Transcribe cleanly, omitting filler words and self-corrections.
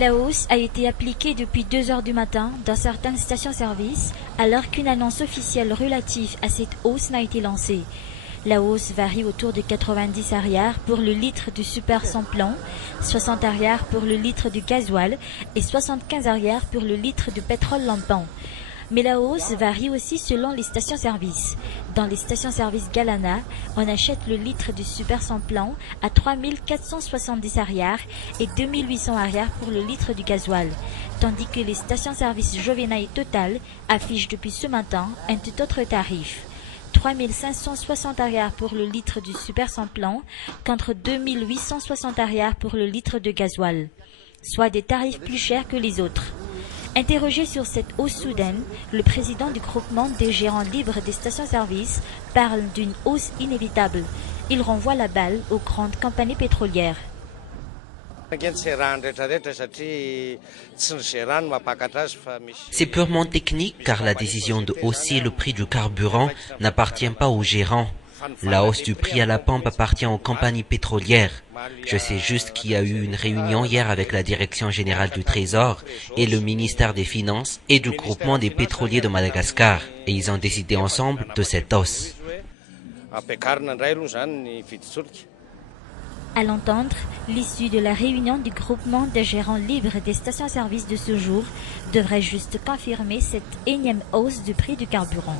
La hausse a été appliquée depuis 2 heures du matin dans certaines stations-service, alors qu'une annonce officielle relative à cette hausse n'a été lancée. La hausse varie autour de 90 arrières pour le litre du super sans plomb, 60 arrières pour le litre du gasoil et 75 arrières pour le litre du pétrole lampant. Mais la hausse varie aussi selon les stations-service. Dans les stations-service Galana, on achète le litre du super sans plomb à 3470 arrières et 2800 arrières pour le litre du gasoil, tandis que les stations-service Jovena et Total affichent depuis ce matin un tout autre tarif. 3560 arrières pour le litre du super sans plomb contre 2860 arrières pour le litre de gasoil, soit des tarifs plus chers que les autres. Interrogé sur cette hausse soudaine, le président du groupement des gérants libres des stations-service parle d'une hausse inévitable. Il renvoie la balle aux grandes compagnies pétrolières. C'est purement technique car la décision de hausser le prix du carburant n'appartient pas aux gérants. La hausse du prix à la pompe appartient aux compagnies pétrolières. Je sais juste qu'il y a eu une réunion hier avec la Direction générale du Trésor et le ministère des Finances et du groupement des pétroliers de Madagascar et ils ont décidé ensemble de cette hausse. À l'entendre, l'issue de la réunion du groupement des gérants libres des stations-service de ce jour devrait juste confirmer cette énième hausse du prix du carburant.